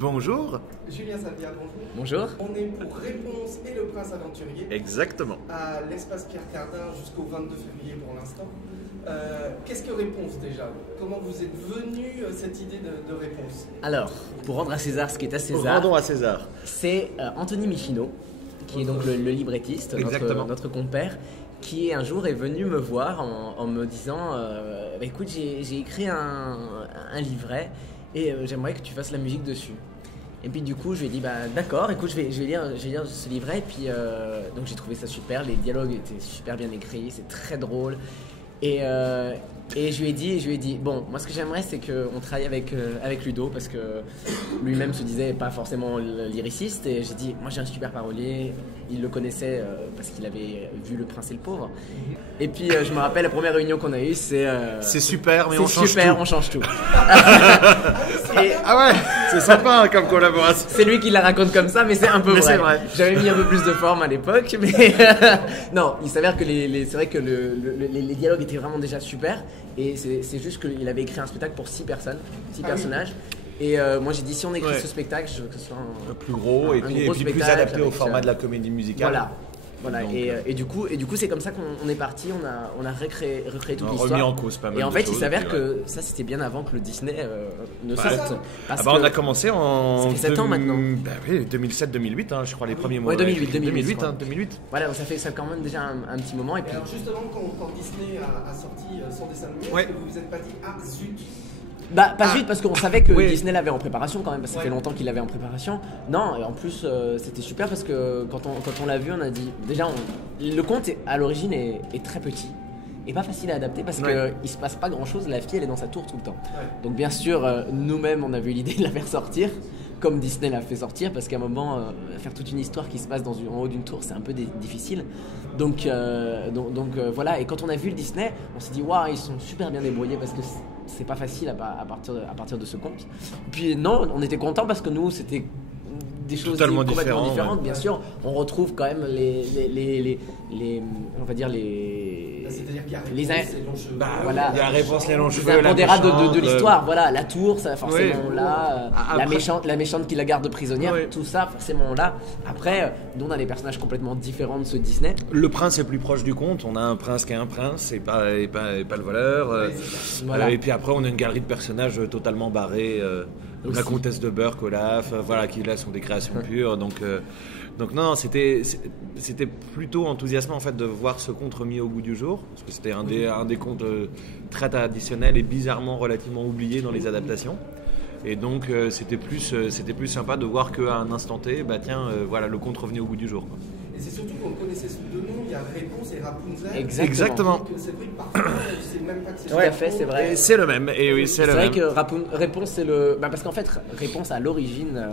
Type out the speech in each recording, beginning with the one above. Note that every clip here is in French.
Bonjour. Julien Savia, bonjour. Bonjour. On est pour Réponse et le Prince Aventurier. Exactement. À l'espace Pierre Cardin jusqu'au 22 février pour l'instant. Qu'est-ce que Réponse déjà? Comment vous êtes venu cette idée de Réponse? Alors, pour rendre à César ce qui est à César, Rendons à César. c'est Anthony Michino, qui est donc le librettiste, notre compère, qui un jour est venu me voir en me disant écoute, j'ai écrit un livret et j'aimerais que tu fasses la musique dessus. Et puis du coup je lui ai dit d'accord, écoute, je vais lire ce livret. Et puis donc j'ai trouvé ça super, les dialogues étaient super bien écrits, c'est très drôle. Et je lui ai dit bon, moi ce que j'aimerais c'est qu'on travaille avec Ludo, parce que lui-même se disait pas forcément lyriciste, et j'ai dit moi j'ai un super parolier, il le connaissait parce qu'il avait vu Le Prince et le Pauvre. Et puis je me rappelle la première réunion qu'on a eue, c'est super, mais on change tout. Ah ouais, c'est sympa comme collaboration. C'est lui qui la raconte comme ça, mais c'est un peu vrai. C'est vrai. J'avais mis un peu plus de forme à l'époque, mais non, il s'avère que c'est vrai que les dialogues étaient vraiment déjà super, et c'est juste qu'il avait écrit un spectacle pour 6 personnes, 6 personnages. Et moi j'ai dit, si on écrit ce spectacle, je veux que ce soit un plus gros, et puis plus adapté au format de la comédie musicale. Voilà, donc, et du coup c'est comme ça qu'on est parti, on a recréé toute l'histoire. Remis en cause pas mal. Et en fait, il s'avère que ça c'était bien avant que le Disney ne sorte. On a commencé en. Ça fait 7 ans maintenant. Oui, 2007-2008, je crois, les premiers mois. Ouais, 2008. Voilà, ça fait quand même déjà un petit moment. Et puis... Alors justement, quand Disney a sorti son dessin animé, est-ce que vous vous êtes pas dit, ah zut? Pas vite, parce qu'on savait que Disney l'avait en préparation quand même, parce que ça fait longtemps qu'il l'avait en préparation. Non, et en plus c'était super parce que quand on l'a vu, on a dit déjà le conte à l'origine est très petit et pas facile à adapter, parce qu'il se passe pas grand chose, la fille elle est dans sa tour tout le temps. Donc bien sûr nous-mêmes on a eu l'idée de la faire sortir comme Disney l'a fait sortir, parce qu'à un moment faire toute une histoire qui se passe en haut d'une tour, c'est un peu difficile. Donc voilà, et quand on a vu le Disney, on s'est dit waouh, ils sont super bien débrouillés, parce que c'est pas facile à partir de ce conte. Et puis non, on était contents parce que nous c'était des choses complètement différentes. Bien sûr, on retrouve quand même les on va dire c'est-à-dire qu'il y a Réponse, les longs cheveux. Il y a Réponse, les longs cheveux, les impondérables de l'histoire. Voilà, la tour, ça forcément là. La méchante qui la garde prisonnière, tout ça forcément là. Après, nous on a des personnages complètement différents de ce Disney. Le prince est plus proche du conte. On a un prince qui est un prince et pas le voleur. Et puis après, on a une galerie de personnages totalement barrés. La comtesse de Burke, Olaf, qui là sont des créations pures. Donc non, c'était plutôt enthousiasmant en fait de voir ce conte remis au goût du jour, parce que c'était un des contes très traditionnels et bizarrement relativement oubliés dans les adaptations. Et donc c'était plus sympa de voir qu'à un instant T, le conte revenait au goût du jour, quoi. Et c'est surtout qu'on connaissait ces deux noms, il y a Réponse et Rapunzel. Exactement. C'est vrai que parfois on sait même pas que c'est tout à fait, c'est vrai. C'est le même. Et oui, c'est le même. C'est vrai que Réponse c'est le. Parce qu'en fait, Réponse à l'origine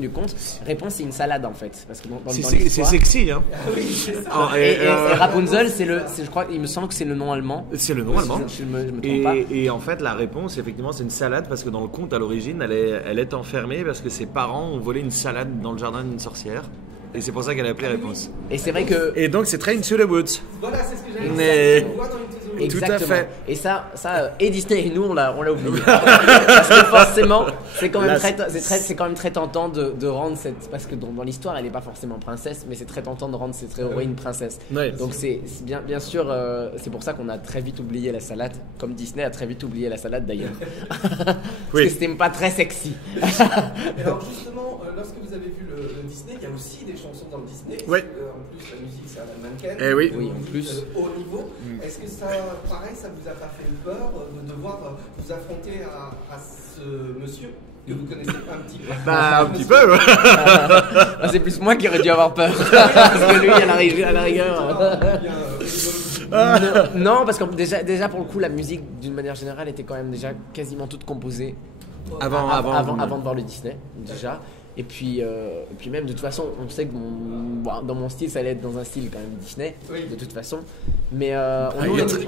du conte, Réponse c'est une salade en fait. Parce que dans c'est sexy, hein. Oui, c'est ça. Et Rapunzel, je crois, il me semble que c'est le nom allemand. C'est le nom allemand. Je me trompe pas. Et en fait, la Réponse, effectivement, c'est une salade, parce que dans le conte à l'origine, elle est enfermée parce que ses parents ont volé une salade dans le jardin d'une sorcière. Et c'est pour ça qu'elle a appelé Réponse. Et c'est vrai que. Et donc c'est très Into the Woods. Voilà, c'est ce que j'allais dire. On voit dans Into the Woods. Exactement. Tout à fait. Et ça, et Disney et nous, on l'a oublié. Parce que forcément, c'est quand même très tentant de rendre cette. Parce que dans l'histoire, elle n'est pas forcément princesse, mais c'est très tentant de rendre cette héroïne princesse. Ouais. Donc c'est bien sûr, c'est pour ça qu'on a très vite oublié la salade, comme Disney a très vite oublié la salade d'ailleurs. Parce que c'était pas très sexy. Et alors justement, lorsque vous avez vu le Disney, il y a aussi des chansons dans le Disney. Ouais. En plus, la musique, c'est Alan Menken. Eh oui. Oui, en plus. Haut niveau. Est-ce que ça, pareil, ça vous a pas fait peur de devoir vous affronter à ce monsieur que vous connaissez un petit peu? Un petit peu, ouais. C'est plus moi qui aurais dû avoir peur. Parce que lui, à la rigueur. Non, parce que déjà pour le coup, la musique d'une manière générale était quand même déjà quasiment toute composée avant de voir le Disney déjà. Et puis même de toute façon, on sait que dans mon style, ça allait être dans un style quand même Disney, de toute façon. Mais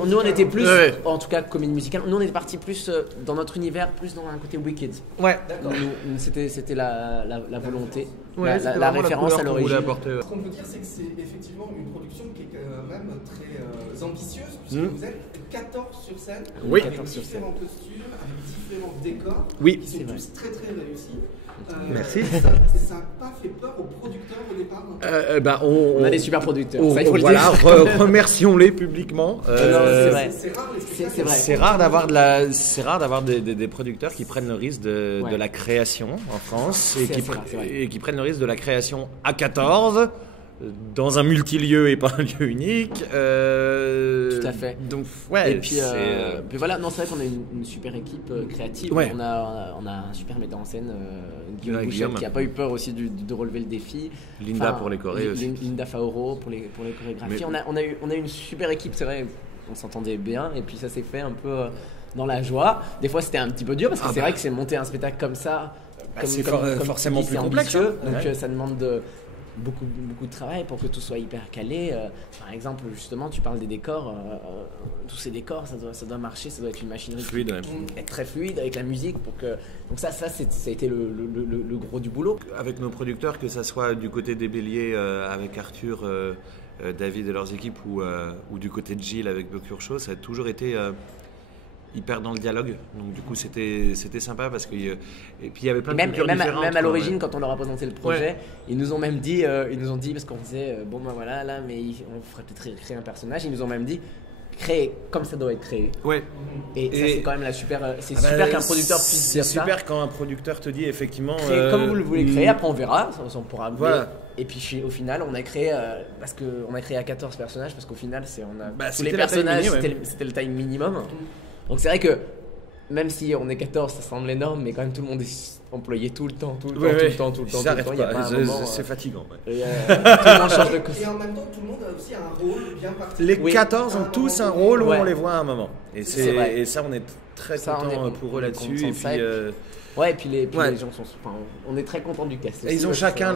nous on était plus, en tout cas comédie musicale, nous on était parti plus dans notre univers, plus dans un côté Wicked. Ouais. D'accord. C'était la volonté, Ouais, la référence à l'origine. Ce qu'on peut dire, c'est que c'est effectivement une production qui est quand même très ambitieuse, puisque vous êtes 14 sur scène, avec différents costumes, avec différents décors, qui sont tous très très réussis. Merci. Ça n'a pas fait peur aux producteurs au départ? On a des super producteurs. Remercions-les publiquement. C'est vrai. C'est rare d'avoir des producteurs qui prennent le risque de la création en France et qui prennent le risque de la création à 14 dans un multilieu et pas un lieu unique. Tout à fait. Donc ouais. Et puis voilà, non, c'est vrai qu'on a une super équipe créative. Ouais. On a un super metteur en scène, Guillaume Bouchette, qui a pas eu peur aussi de relever le défi. Linda pour les chorés aussi. Linda Faoro pour les chorégraphies. On a eu une super équipe, c'est vrai. On s'entendait bien et puis ça s'est fait un peu dans la joie. Des fois c'était un petit peu dur parce que c'est vrai que c'est monter un spectacle comme ça. C'est forcément plus complexe. Donc ça demande beaucoup de travail pour que tout soit hyper calé. Par exemple, justement, tu parles des décors. Tous ces décors, ça doit marcher, ça doit être une machinerie fluide, être très fluide avec la musique. Donc ça a été le gros du boulot. Avec nos producteurs, que ça soit du côté des Béliers avec Arthur, David et leurs équipes ou du côté de Gilles avec Bocure Show, ça a toujours été hyper dans le dialogue, donc du coup c'était sympa parce que et puis il y avait plein de cultures différentes. Même à l'origine, quand on leur a présenté le projet, ils nous ont même dit, parce qu'on disait bon ben voilà là, mais on ferait peut-être créer un personnage. Ils nous ont même dit créer comme ça doit être créé. Ouais. Et ça c'est quand même la super. C'est super qu'un producteur puisse dire ça. C'est super quand un producteur te dit effectivement. Créer comme vous le voulez créer. Après on verra, on pourra. Voilà. Et puis au final, on a créé parce que on a créé à 14 personnages parce qu'au final tous les c'était personnages, taille c'était le time minimum. Donc c'est vrai que même si on est 14, ça semble énorme, mais quand même tout le monde est employé tout le temps. C'est fatigant. Tout le monde change de costume. Et en même temps, tout le monde a aussi un rôle bien particulier. Les 14 ont tous un rôle où on les voit à un moment. Et ça, on est très content pour eux là-dessus. Et puis les gens sont. Enfin, on est très content du cast. Et ils ont chacun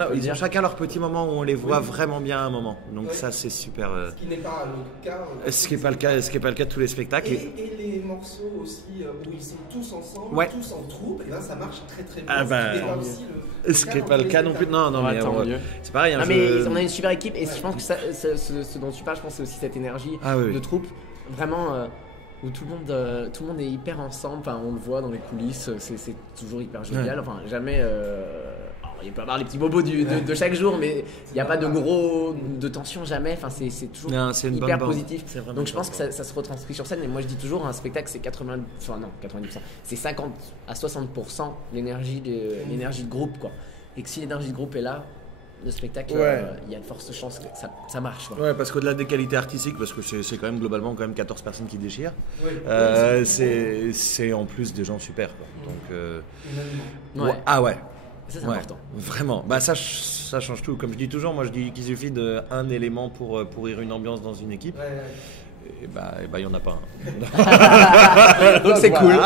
leur petit moment où on les voit vraiment bien à un moment. Donc ça c'est super. Ce qui n'est pas le cas. Ce qui n'est pas le cas de tous les spectacles. Et les morceaux aussi où ils sont tous ensemble, tous en troupe, et là ça marche très très bien. Ce qui n'est pas le cas non plus. Non, mais c'est pareil. Mais on a une super équipe et je pense que ce dont tu parles, je pense que c'est aussi cette énergie de troupe. Vraiment. Où tout le monde est hyper ensemble, enfin, on le voit dans les coulisses, c'est toujours hyper génial, enfin jamais, il peut y avoir les petits bobos de chaque jour, mais il n'y a pas de tension jamais, enfin c'est toujours hyper positif, donc je pense que ça se retranscrit sur scène, et moi je dis toujours un spectacle c'est 90%, c'est 50 à 60% l'énergie de groupe quoi, et que si l'énergie de groupe est là, le spectacle, il y a de fortes chances que ça marche. Ouais, parce qu'au-delà des qualités artistiques, parce que c'est quand même globalement 14 personnes qui déchirent, c'est en plus des gens super. Quoi. Donc, ça c'est important. Vraiment, ça change tout. Comme je dis toujours, moi je dis qu'il suffit d'un élément pour pourrir une ambiance dans une équipe. Et il n'y en a pas un. Donc c'est cool.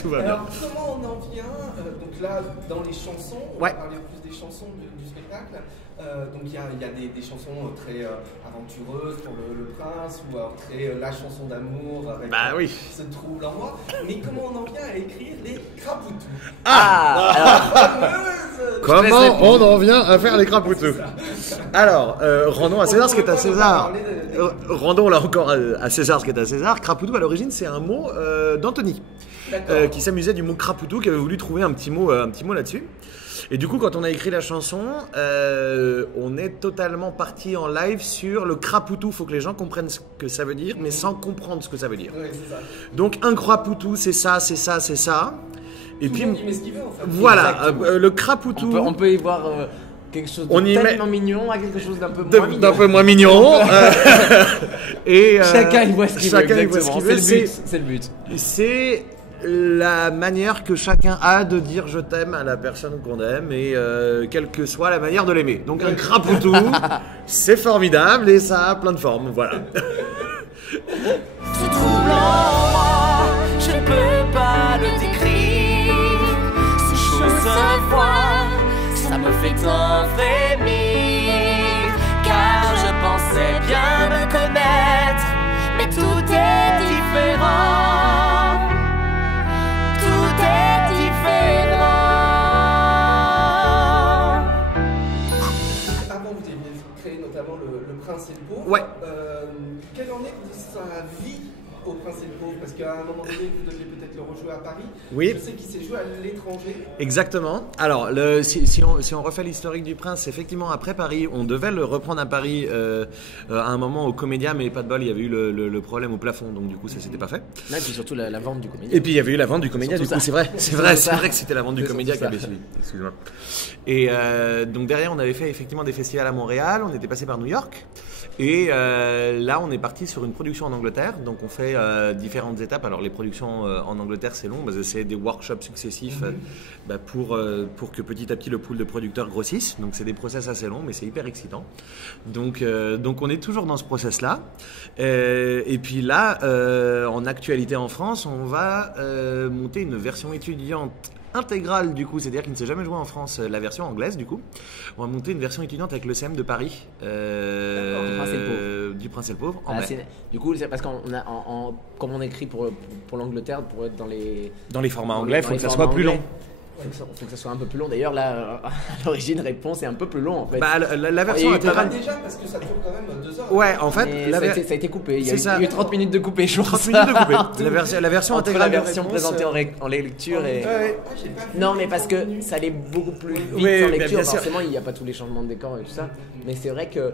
Tout va bien. Alors comment on en vient donc là dans les chansons, on va parler plus des chansons du spectacle. Donc il y a des chansons très aventureuses pour le prince ou très la chanson d'amour avec ce trouble en moi. Mais comment on en vient à écrire les Krapoutous? Comment on en vient à faire les Krapoutous? Alors, rendons à César ce qui est à César. Rendons là encore à César ce qui est à César. Krapoutou à l'origine c'est un mot d'Anthony qui s'amusait du mot Krapoutou, qui avait voulu trouver un petit mot là-dessus. Et du coup, quand on a écrit la chanson, on est totalement parti en live sur le Krapoutou. Il faut que les gens comprennent ce que ça veut dire, mais sans comprendre ce que ça veut dire. C'est ça. Donc, un Krapoutou, c'est ça. Et puis, il met ce qu'il veut, en fait. Voilà, le Krapoutou. On peut y voir quelque chose de tellement mignon à quelque chose d'un peu moins mignon. Et chacun il voit ce qu'il veut. Exactement. C'est le but. C'est la manière que chacun a de dire je t'aime à la personne qu'on aime, et quelle que soit la manière de l'aimer. Donc un Krapoutou, c'est formidable et ça a plein de formes, voilà. Ce trouble en moi, je ne peux pas le décrire. Ces choses se voient, ça me fait tant frémir. Car je pensais bien me connaître, mais tout est différent. Notamment le prince et le pauvre. Ouais. Quelle en est sa vie au Prince et le Pauvre, parce qu'à un moment donné, vous deviez peut-être le rejouer à Paris. Oui. Je sais qu'il s'est joué à l'étranger. Exactement. Alors, si on refait l'historique du Prince, effectivement, après Paris, on devait le reprendre à Paris à un moment au Comédia, mais pas de bol, il y avait eu le problème au plafond, donc du coup, ça s'était pas fait. Et puis surtout la vente du Comédia. Et puis il y avait eu la vente du Comédia, du coup, c'est vrai que c'était la vente du Comédia qui ça. avait suivi. Excuse-moi. Et donc derrière, on avait fait effectivement des festivals à Montréal, on était passé par New York. Et là, on est parti sur une production en Angleterre. Donc, on fait différentes étapes. Alors, les productions en Angleterre, c'est long. C'est des workshops successifs pour que petit à petit le pool de producteurs grossisse. Donc, c'est des process assez longs, mais c'est hyper excitant. Donc, on est toujours dans ce process-là. Et puis là, en actualité en France, on va monter une version étudiante intégrale du coup, c'est-à-dire qu'il ne s'est jamais joué en France la version anglaise du coup. On va monter une version étudiante avec le CM de Paris du Prince et le Pauvre. Du coup, c'est parce qu'on a comme on écrit pour l'Angleterre, pour être dans les formats anglais, il faut que ça soit plus long. Il faut que ça soit un peu plus long. D'ailleurs, là, à l'origine, réponse est un peu plus long en fait. La version intégrale. Déjà, parce que ça dure quand même 2 heures. Ouais, en fait. Ça a été coupé. Il y a eu 30 minutes de coupé, je pense. 30 minutes de coupé. La version entre intégrale. La version présentée en lecture et. Non, mais parce que ça allait beaucoup plus vite en lecture. Forcément, il n'y a pas tous les changements de décor et tout ça. Mais c'est vrai que.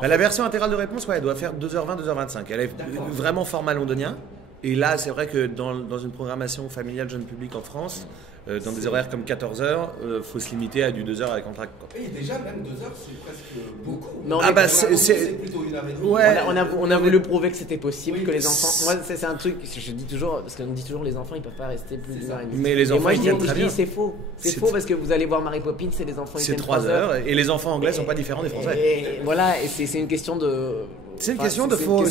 La version intégrale de réponse, elle doit faire 2h20, 2h25. Elle est vraiment format londonien. Et là, c'est vrai que dans une programmation familiale jeune public en France, dans des horaires comme 14h, faut se limiter à du 2h avec entracte. Et déjà, même 2h, c'est presque beaucoup. Non, c'est plutôt 1h30. Ouais. On a voulu prouver que c'était possible, que les enfants. Moi, c'est un truc, je dis toujours, parce qu'on dit toujours les enfants, ils peuvent pas rester plus d'1h30. Mais les enfants, ils viennent très bien. C'est faux. C'est faux parce que vous allez voir Mary Poppins et les enfants, ils viennent 3 heures. Et les enfants anglais sont pas différents des Français. Et voilà, et c'est une question de. C'est une question de faut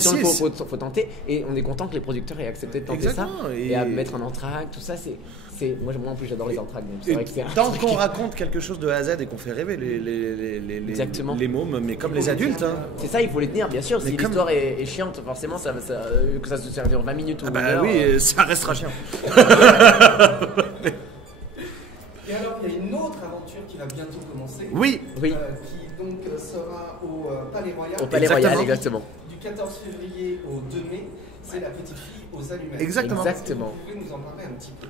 tenter, et on est content que les producteurs aient accepté de tenter ça et à mettre un entracte, tout ça. Moi en plus j'adore les entractes. Donc c'est vrai que tant qu'on raconte quelque chose de A à Z et qu'on fait rêver les mômes, mais comme les adultes. Hein. C'est ça, il faut les tenir, bien sûr. Si l'histoire est chiante, forcément, que ça se serve en 20 minutes ou 1 heure. Oui, ça restera chiant. Et alors, il y a une autre aventure qui va bientôt commencer. Oui. Qui donc sera au Palais Royal. Au Palais Royal, exactement. Du 14 février au 2 mai, c'est La Petite Fille aux Allumettes. Exactement. Vous pouvez nous en parler un petit peu?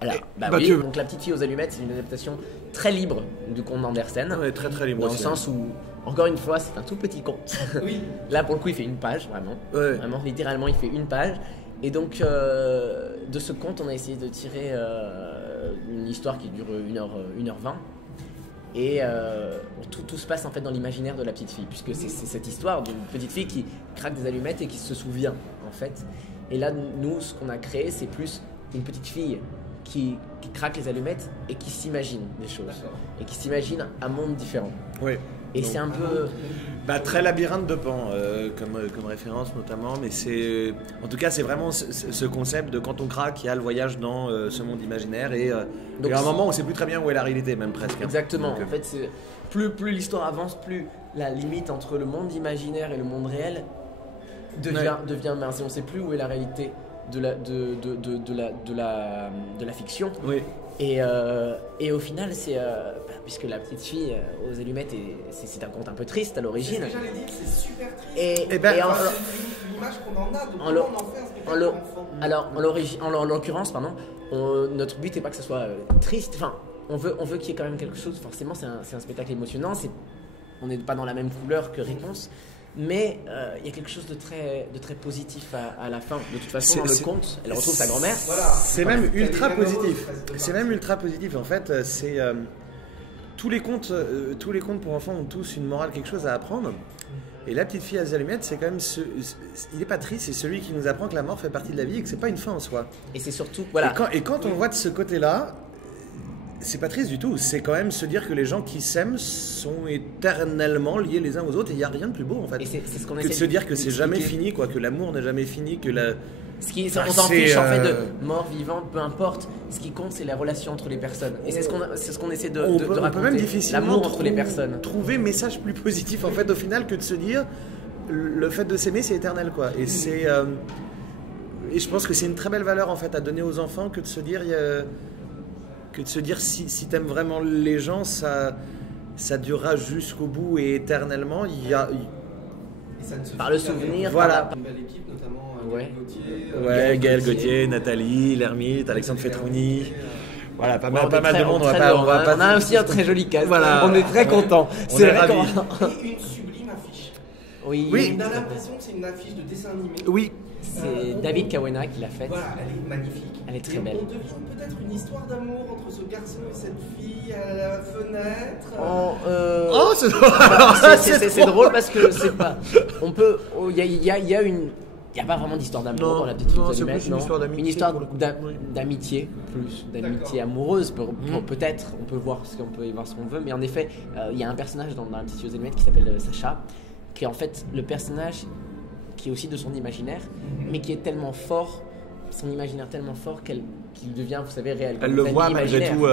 Alors, oui, donc La Petite Fille aux Allumettes, c'est une adaptation très libre du conte d'Andersen. Ouais, très très libre. Dans le sens où, encore une fois, c'est un tout petit conte. Oui. Là, pour le coup, il fait une page, vraiment. Ouais. Vraiment, littéralement, il fait une page. Et donc, de ce conte, on a essayé de tirer une histoire qui dure 1h20. Et tout se passe en fait dans l'imaginaire de la petite fille, puisque c'est cette histoire d'une petite fille qui craque des allumettes et qui se souvient, en fait. Et là, nous, ce qu'on a créé, c'est plus une petite fille qui craque les allumettes et qui s'imagine des choses. Et qui s'imagine un monde différent. Oui. Et donc, c'est un peu... très labyrinthe de Pan comme référence notamment, mais en tout cas c'est vraiment ce concept de quand on craque, il y a le voyage dans ce monde imaginaire et à un moment on sait plus très bien où est la réalité même presque. Exactement, en fait plus l'histoire avance, plus la limite entre le monde imaginaire et le monde réel devient mince et on sait plus où est la réalité de la fiction. Oui. Et au final, puisque La Petite Fille aux allumettes, c'est un conte un peu triste à l'origine. C'est ce que j'allais dire, c'est super triste. Et l'image qu'on en a, donc comment on en fait un spectacle enfant. Alors, en l'occurrence, notre but n'est pas que ça soit triste. Enfin, on veut qu'il y ait quand même quelque chose. Forcément, c'est un spectacle émotionnant. On n'est pas dans la même couleur que Réponse. Mais il y a quelque chose de très positif à la fin. De toute façon, dans le conte, elle retrouve sa grand-mère. Voilà. C'est même ultra positif. C'est même ultra positif. En fait, c'est tous les contes pour enfants ont tous une morale, quelque chose à apprendre. Et La Petite Fille aux Allumettes, c'est quand même il n'est pas triste, c'est celui qui nous apprend que la mort fait partie de la vie et que c'est pas une fin en soi. Et c'est surtout voilà. Et quand on voit de ce côté-là. C'est pas triste du tout, c'est quand même se dire que les gens qui s'aiment sont éternellement liés les uns aux autres et il n'y a rien de plus beau en fait. Et c'est ce qu'on que de se dire que c'est jamais fini, quoi, que l'amour n'est jamais fini, que la... on s'en fiche en fait de mort, vivant, peu importe. Ce qui compte, c'est la relation entre les personnes. Et c'est ce qu'on essaie de raconter. On peut même difficilement l'amour entre les personnes. Trouver message plus positif en fait au final que de se dire le fait de s'aimer c'est éternel quoi. Et c'est et je pense que c'est une très belle valeur en fait à donner aux enfants que de se dire si t'aimes vraiment les gens, ça durera jusqu'au bout et éternellement. par le souvenir. Voilà. Une belle équipe, notamment Gaël Gauthier, Nathalie, l'Hermite, Alexandre Fetrouni. Voilà, pas mal de monde. On a aussi un très joli cast. Voilà. On est très contents. C'est vrai et une sublime affiche. Oui. On a l'impression que c'est une affiche de dessin animé. Oui. C'est David Kawena qui l'a faite. Voilà, elle est magnifique. Elle est très belle. On devine peut-être une histoire d'amour entre ce garçon et cette fille à la fenêtre. C'est drôle parce que c'est pas. On peut. Il y a une. Il n'y a pas vraiment d'histoire d'amour dans la petite fille des Allumettes, non. Une histoire d'amitié, plus d'amitié amoureuse. Peut-être, on peut voir ce qu'on veut, mais en effet, il y a un personnage dans la petite fille des Allumettes qui s'appelle Sacha, qui est en fait le personnage qui est aussi de son imaginaire, mais qui est tellement fort, son imaginaire tellement fort qu'il devient, vous savez, réel. Elle le voit malgré tout,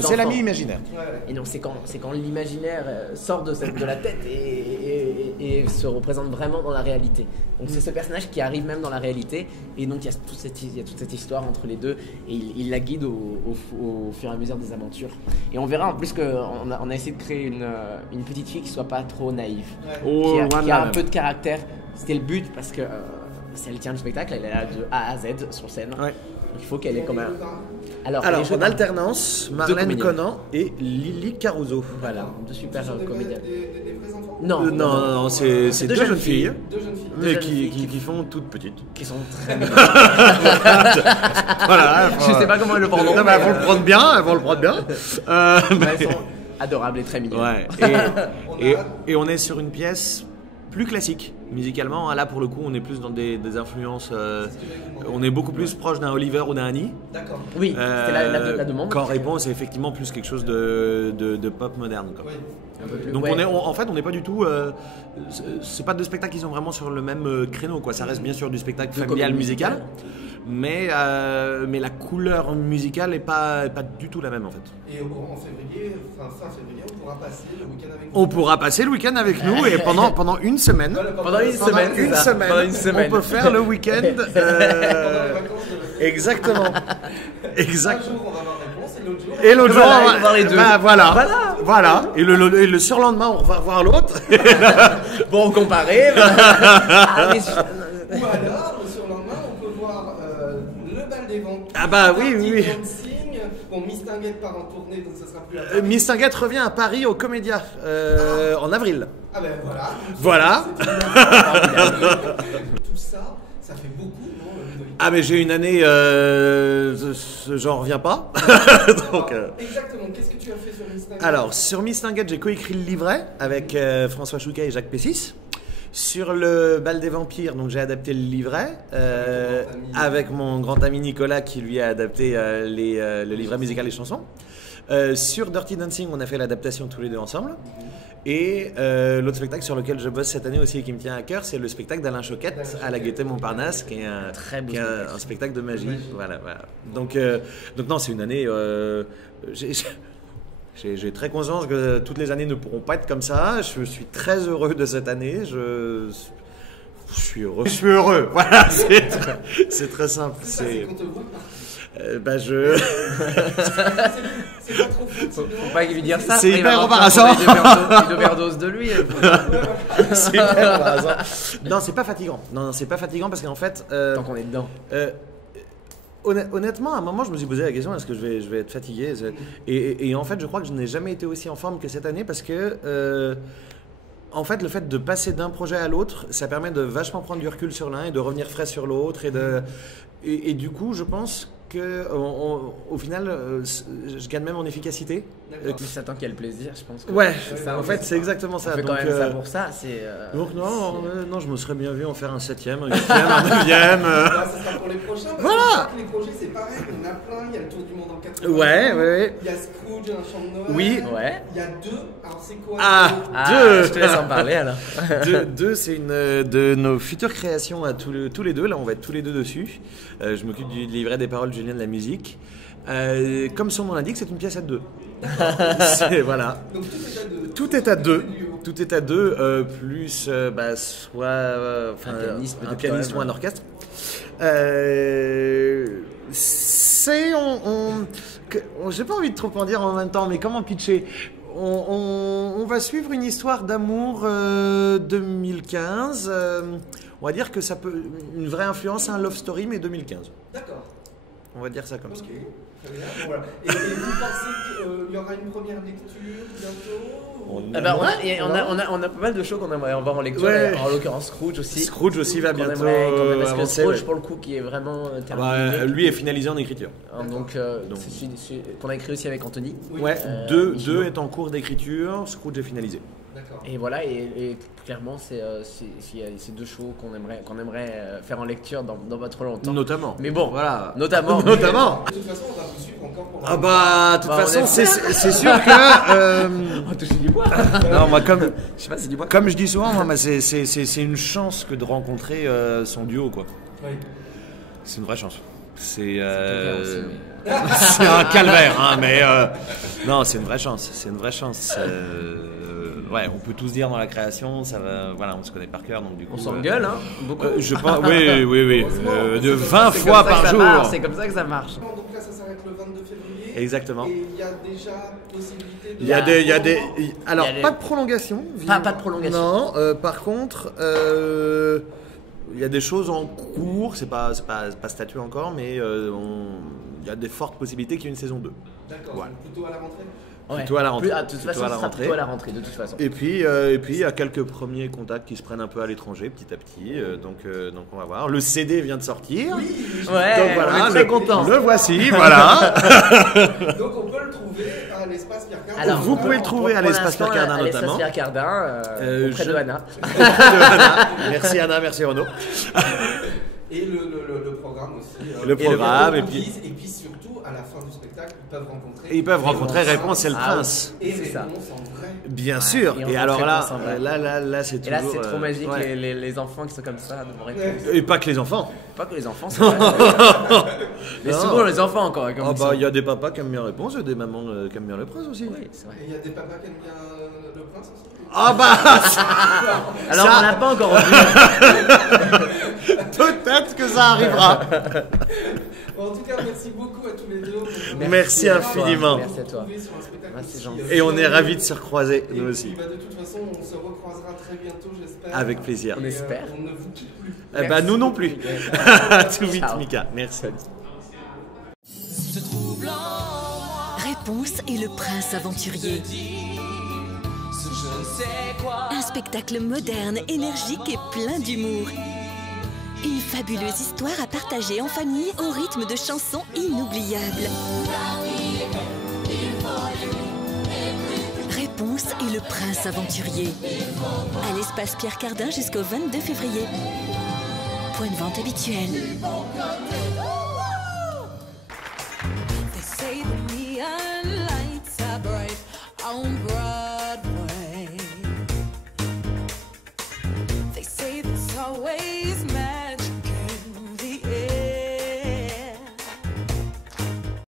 c'est l'ami imaginaire. Et donc c'est quand l'imaginaire sort de la tête et se représente vraiment dans la réalité. Donc c'est ce personnage qui arrive même dans la réalité, et donc il y a toute cette histoire entre les deux, et il la guide au fur et à mesure des aventures. Et on verra en plus qu'on a essayé de créer une petite fille qui soit pas trop naïve, qui a un peu de caractère. C'était le but parce que elle tient le spectacle, elle est là de A à Z sur scène. Ouais. Donc il faut qu'elle ait comme un. Alors en alternance, Marlène Conan et Lily Caruso. Voilà, deux super comédiennes. Des vrais enfants ? Non, c'est deux jeunes filles. Mais qui font toutes petites. Qui sont très mignonnes. Voilà. Je sais pas comment elles le prendront. Non, mais elles vont le prendre bien, Elles sont adorables et très mignonnes. Ouais. Et on est sur une pièce plus classique musicalement. Là pour le coup on est plus dans des influences, on est beaucoup plus proche d'un Oliver ou d'un Annie. D'accord. Oui, c'était la demande. Quand Réponse c'est effectivement plus quelque chose de pop moderne quoi. Oui. Un peu plus, donc on n'est pas du tout, c'est pas deux spectacles qui sont vraiment sur le même créneau quoi. Ça reste bien sûr du spectacle familial musical, mais la couleur musicale est pas du tout la même en fait. Et en février, fin février, on pourra passer le week-end avec nous. On pourra passer le week-end avec nous et pendant une semaine. Pendant une semaine, on peut faire le week-end. Pendant les vacances de... Exactement. Un jour on va avoir Réponse et l'autre jour on va voir les deux. Voilà. Et le surlendemain on va revoir l'autre. Bon, comparer. Ou alors le surlendemain on peut voir le bal des vents. Ah bah oui. Bon, Mistinguett part en tournée, donc ça sera plus à Paris. Mistinguett revient à Paris au Comédia en avril. Ah ben voilà. Tout ça fait beaucoup, non? Ah mais j'ai une année, j'en reviens pas. Donc, exactement, qu'est-ce que tu as fait sur Mistinguett? Alors, sur Mistinguett, j'ai coécrit le livret avec François Chouquet et Jacques Pessis. Sur le bal des vampires, donc j'ai adapté le livret avec mon grand ami Nicolas qui lui a adapté le livret musical et chansons. Sur Dirty Dancing, on a fait l'adaptation tous les deux ensemble. Et l'autre spectacle sur lequel je bosse cette année aussi et qui me tient à cœur, c'est le spectacle d'Alain Choquette à la Gaîté Montparnasse, qui est un spectacle de magie. Voilà. Donc non, c'est une année. J'ai très conscience que toutes les années ne pourront pas être comme ça. Je suis très heureux de cette année. Je suis heureux. Voilà, c'est très simple. C'est qu'on te voit c'est pas trop fatigant. Faut pas lui dire ça. C'est hyper embarrassant. Une overdose de lui. C'est hyper embarrassant. Non, c'est pas fatigant. Non, c'est pas fatigant parce qu'en fait. Tant qu'on est dedans. Honnêtement, à un moment, je me suis posé la question est-ce que je vais être fatigué et en fait, je crois que je n'ai jamais été aussi en forme que cette année parce que. En fait, le fait de passer d'un projet à l'autre, ça permet de vachement prendre du recul sur l'un et de revenir frais sur l'autre. Et du coup, je pense qu'au final, je gagne même en efficacité. Plus attend qu'il y a le plaisir, je pense. Ouais, en fait, c'est exactement ça. On fait quand même ça pour ça. Donc non, je me serais bien vu en faire un 7e, un 8e, un 9e. Ça sera pour les prochains. Voilà. Les projets, c'est pareil. Il y en a plein. Il y a le Tour du monde en 80. Ouais. Il y a Scrooge, un chant de Noël. Oui. Ouais. Il y a deux. Alors c'est quoi? Deux. Je te laisse en parler alors. Deux, c'est une de nos futures créations à tous les deux. Là, on va être tous les deux dessus. Je m'occupe du livret des paroles, Julien de la musique. Comme son nom l'indique, c'est une pièce à deux. Voilà. Donc tout est à deux. Tout est à deux, plus soit un pianiste ou un orchestre. J'ai pas envie de trop en dire en même temps, mais comment pitcher? on va suivre une histoire d'amour 2015. On va dire que ça peut une vraie influence, un love story, mais 2015. D'accord. On va dire ça comme ça. Très bien. Voilà. Et vous pensez qu'il y aura une première lecture bientôt? On a pas mal de shows qu'on aimerait avoir en lecture. En l'occurrence, Scrooge aussi. Scrooge aussi va bientôt. Parce que Scrooge, pour le coup, qui est vraiment terminé. Lui est finalisé en écriture. Donc c'est celui qu'on a écrit aussi avec Anthony. Ouais, deux est en cours d'écriture. Scrooge est finalisé. D'accord. Et voilà, et clairement, c'est ces deux shows qu'on aimerait faire en lecture dans pas trop longtemps. Notamment. Mais bon, voilà. Notamment. De toute façon, on va vous suivre encore pour. De toute façon, c'est sûr que. On va toucher du bois. Non, moi, comme. Je sais pas, c'est du bois. Comme je dis souvent, moi, c'est une chance que de rencontrer son duo, quoi. Oui. C'est une vraie chance. C'est un calvaire, hein, mais non, c'est une vraie chance. C'est une vraie chance. Ouais, on peut tous dire dans la création, ça va, voilà, on se connaît par cœur, donc du coup. On s'engueule, hein, beaucoup. Je pense, oui, de 20 fois par jour. C'est comme ça que ça marche. Donc là, ça s'arrête le 22 février. Exactement. Et il y a déjà possibilité de. Il y a des. Alors, pas de prolongation. Pas de prolongation. Non, par contre. Il y a des choses en cours, c'est pas statué encore, mais il y a des fortes possibilités qu'il y ait une saison 2. D'accord, voilà. Plutôt à la rentrée. Plutôt à la rentrée. De toute façon, ce sera plutôt à la rentrée, de toute façon. Et puis il y a quelques premiers contacts qui se prennent un peu à l'étranger, petit à petit. Donc on va voir. Le CD vient de sortir. Oui. Ouais. Donc voilà, on est très content. Le voici, voilà. Donc on peut le trouver à l'espace Pierre Cardin. Alors, vous pouvez le trouver à l'espace Pierre Cardin notamment. À l'espace Pierre Cardin, auprès de Anna. Merci Anna, merci Renaud. Et le programme aussi. Le programme, et puis surtout, à la fin du spectacle, ils peuvent rencontrer Réponse et le Prince. Et c'est ça. Réponse en vrai. Bien sûr. Et alors là, c'est toujours. Et là, c'est trop magique, ouais. les enfants qui sont comme ça, devant Réponse. Et pas que les enfants. Pas que les enfants, c'est vrai. Mais souvent, les enfants encore. Il y a des papas qui aiment bien Réponse et des mamans qui aiment bien le Prince aussi. Oui, c'est vrai. Et il y a des papas qui aiment bien le Prince aussi. Alors, on n'a pas encore vu. Peut-être que ça arrivera. Bon, en tout cas, merci beaucoup à tous les deux. Merci infiniment. Merci à toi. C'est gentil. Et on est ravis de se recroiser, nous aussi. De toute façon, on se recroisera très bientôt, j'espère. Avec plaisir. On espère. On ne vous quitte plus. Nous non plus. Tout vite, Mika. Merci. Réponse et le Prince aventurier. Un spectacle moderne, énergique et plein d'humour. Une fabuleuse histoire à partager en famille au rythme de chansons inoubliables. Réponse et le Prince aventurier. À l'espace Pierre Cardin jusqu'au 22 février. Point de vente habituel.